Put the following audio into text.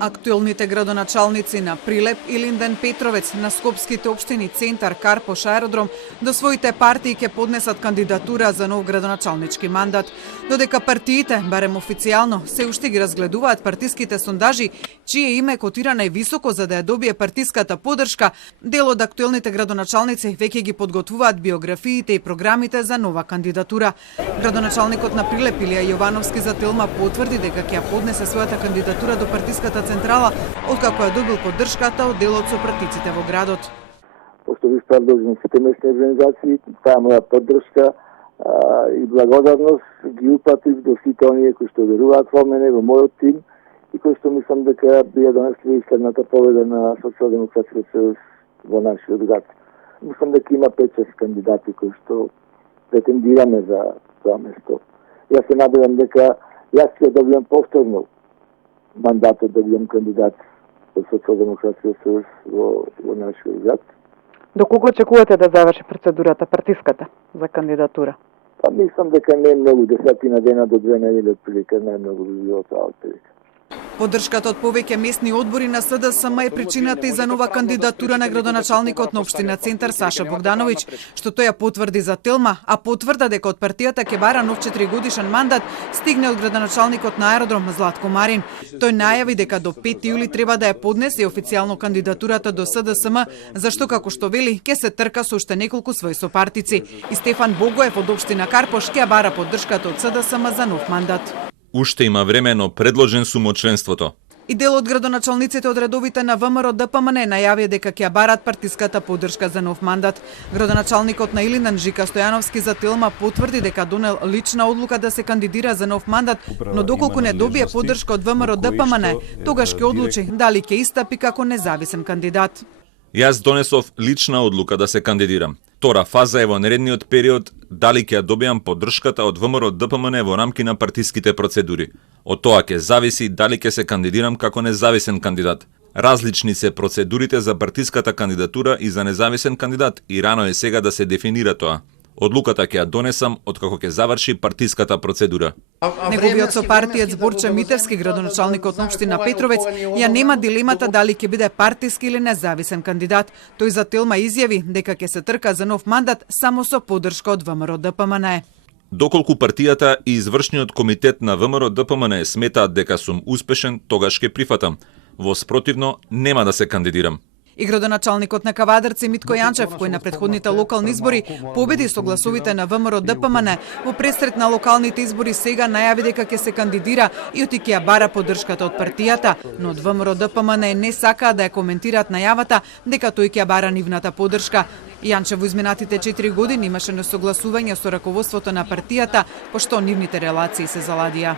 Актуелните градоначалници на Прилеп, Илинден, Петровец, на скопските општини Центар, Карпош, Аеродром до своите партии ќе поднесат кандидатура за нов градоначалнички мандат. Додека партиите, барем официјално, се уште ги разгледуваат партиските сондажи, чие име е котира највисоко за да ја добие партиската поддршка, дел од актуелните градоначалници веќе ги подготвуваат биографиите и програмите за нова кандидатура. Градоначалникот на Прилеп Илија Јовановски за Телма потврди дека ќе ја поднесе својата кандидатура до партиската централа, откако ја добил поддршката од дел од сопратиците во градот. Пошто ви предложени сите местни организации, таа моја поддршка и благодарност ги упатив до сите оние кои што веруваат во мене, во мојот тим и кои што мислам дека би ја донесли следната победа на Социјалдемократскиот сојуз во нашиот град. Мислам дека има 5-6 кандидати кои што претендираме за тоа место. Јас се надевам дека јас ќе добијам повторно мандатот да бидам кандидат од Социјалдемократскиот сојуз во нашиот град. Доколку очекувате да заврши процедурата партиската за кандидатура? Па мислам дека не е многу, 10 дена до 2 недели отприлика, најмногу би било тоа отприлика. Поддршката од повеќе местни одбори на СДСМ е причината и за нова кандидатура на градоначалникот на општина Центар Саша Богдановиќ, што тој ја потврди за Телма, а потврда дека од партијата ќе бара нов 4-годишен мандат стигне од градоначалникот на Аеродром Златко Марин. Тој најави дека до 5 јули треба да ја поднесе официјално кандидатурата до СДСМ, зашто како што вели ќе се трка со уште неколку своји сопартици. И Стефан Богоев од општина Карпош ќе ја бара поддршката од СДСМ за нов мандат. Уште има време, но предложен сум од членството. И дел од градоначалниците од редовите на ВМРО ДПМН најави дека ќе ја бараат партиската поддршка за нов мандат. Градоначалникот на Илинден Жика Стојановски за Телма потврди дека донел лична одлука да се кандидира за нов мандат, но доколку не добие поддршка од ВМРО ДПМН, тогаш ќе одлучи дали ќе истапи како независен кандидат. Јас донесов лична одлука да се кандидирам. Втора фаза е во наредниот период дали ќе ја добијам поддршката од ВМРО ДПМН во рамки на партиските процедури. Од тоа ќе зависи дали ќе се кандидирам како независен кандидат. Различни се процедурите за партиската кандидатура и за независен кандидат и рано е сега да се дефинира тоа. Одлуката ќе ја донесам откако ќе заврши партиската процедура. Неговиот сопартиец Борче Митевски, градоначалникот на општина Петровец, ја нема дилемата дали ќе биде партиски или независен кандидат. Тој за Телма изјави дека ќе се трка за нов мандат само со поддршка од ВМРО ДПМН. Доколку партијата и извршниот комитет на ВМРО ДПМН сметаат дека сум успешен, тогаш ќе прифатам. Во спротивно нема да се кандидирам. И градоначалникот на Кавадарци Митко Јанчев, кој на претходните локални избори победи со гласовите на ВМРО ДПМН, во пресрет на локалните избори сега најави дека ќе се кандидира и оти ќе ја бара поддршката од партијата, но од ВМРО ДПМН не сакаа да ја коментираат најавата дека тој ќе ја бара нивната поддршка. Јанчев во изминатите 4 години имаше несогласување со раководството на партијата, пошто нивните релации се заладија.